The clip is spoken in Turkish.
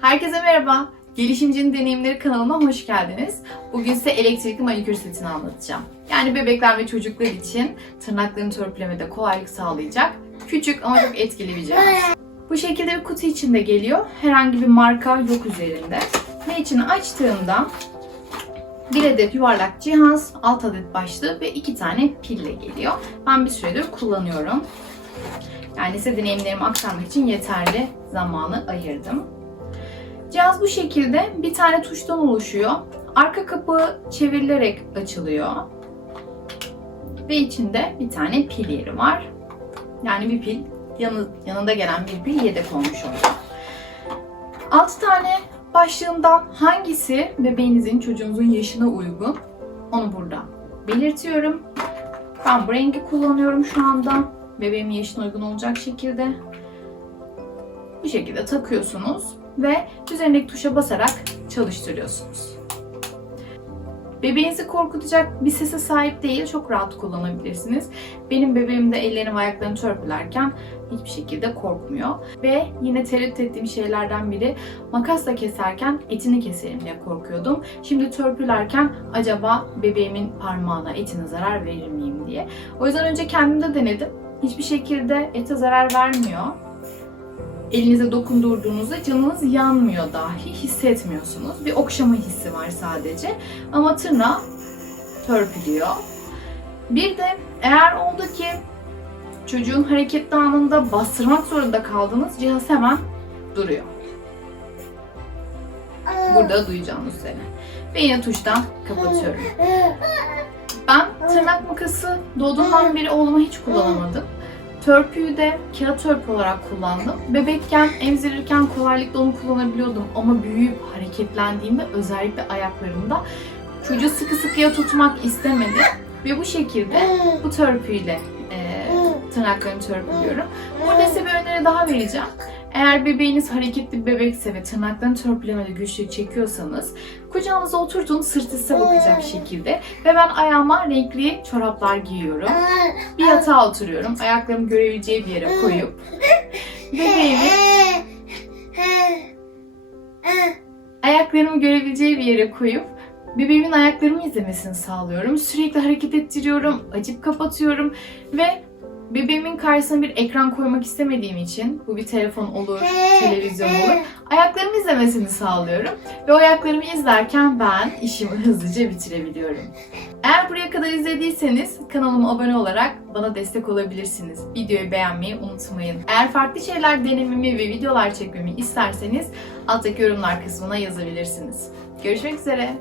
Herkese merhaba. Gelişimcinin Deneyimleri kanalıma hoş geldiniz. Bugün size elektrikli manikür setini anlatacağım. Yani bebekler ve çocuklar için tırnaklarını törpülemede kolaylık sağlayacak küçük ama çok etkili bir cihaz. Bu şekilde bir kutu içinde geliyor. Herhangi bir marka yok üzerinde. Ve içini açtığımda bir adet yuvarlak cihaz, alt adet başlığı ve iki tane pille geliyor. Ben bir süredir kullanıyorum. Yani size deneyimlerimi aktarmak için yeterli zamanı ayırdım. Cihaz bu şekilde bir tane tuştan oluşuyor. Arka kapağı çevrilerek açılıyor. Ve içinde bir tane pil yeri var. Yani bir pil yanı, yanında gelen bir pil yedek olmuş oluyor. 6 tane başlığından hangisi bebeğinizin, çocuğunuzun yaşına uygun onu burada belirtiyorum. Ben bu rengi kullanıyorum şu anda. Bebeğimin yaşına uygun olacak şekilde. Bu şekilde takıyorsunuz ve üzerindeki tuşa basarak çalıştırıyorsunuz. Bebeğinizi korkutacak bir sese sahip değil, çok rahat kullanabilirsiniz. Benim bebeğim de ellerini ve ayaklarını törpülerken hiçbir şekilde korkmuyor. Ve yine tereddüt ettiğim şeylerden biri makasla keserken etini keserim diye korkuyordum. Şimdi törpülerken acaba bebeğimin parmağına etine zarar verir miyim diye. O yüzden önce kendim de denedim. Hiçbir şekilde ete zarar vermiyor elinize dokundurduğunuzda canınız yanmıyor dahi hissetmiyorsunuz. Bir okşama hissi var sadece. Ama tırnağı törpülüyor. Bir de eğer oldu ki çocuğun hareketli anında bastırmak zorunda kaldığınız cihaz hemen duruyor. Burada duyacağınız üzere. Ve yine tuştan kapatıyorum. Ben tırnak makası doğduğumdan beri oğluma hiç kullanamadım. Törpüyü de kağıt törpü olarak kullandım. Bebekken, emzirirken kolaylıkla onu kullanabiliyordum ama büyüyüp hareketlendiğimde özellikle ayaklarımda çocuğu sıkı sıkıya tutmak istemedi ve bu şekilde bu törpüyle e, tırnaklarını törpülüyorum. Burada size bir öneri daha vereceğim. Eğer bebeğiniz hareketli bir bebekse ve tırnaklarını törpülemede güçlük çekiyorsanız kucağınıza oturtun sırtı size bakacak şekilde ve ben ayağıma renkli çoraplar giyiyorum. Bir yatağa oturuyorum. Ayaklarımı görebileceği bir yere koyup bebeğimi ayaklarımı görebileceği bir yere koyup bebeğimin ayaklarımı izlemesini sağlıyorum. Sürekli hareket ettiriyorum, açıp kapatıyorum ve bebeğimin karşısına bir ekran koymak istemediğim için bu bir telefon olur, televizyon olur. Ayaklarımı izlemesini sağlıyorum ve o ayaklarımı izlerken ben işimi hızlıca bitirebiliyorum. Eğer buraya kadar izlediyseniz kanalıma abone olarak bana destek olabilirsiniz. Videoyu beğenmeyi unutmayın. Eğer farklı şeyler denememi ve videolar çekmemi isterseniz alttaki yorumlar kısmına yazabilirsiniz. Görüşmek üzere.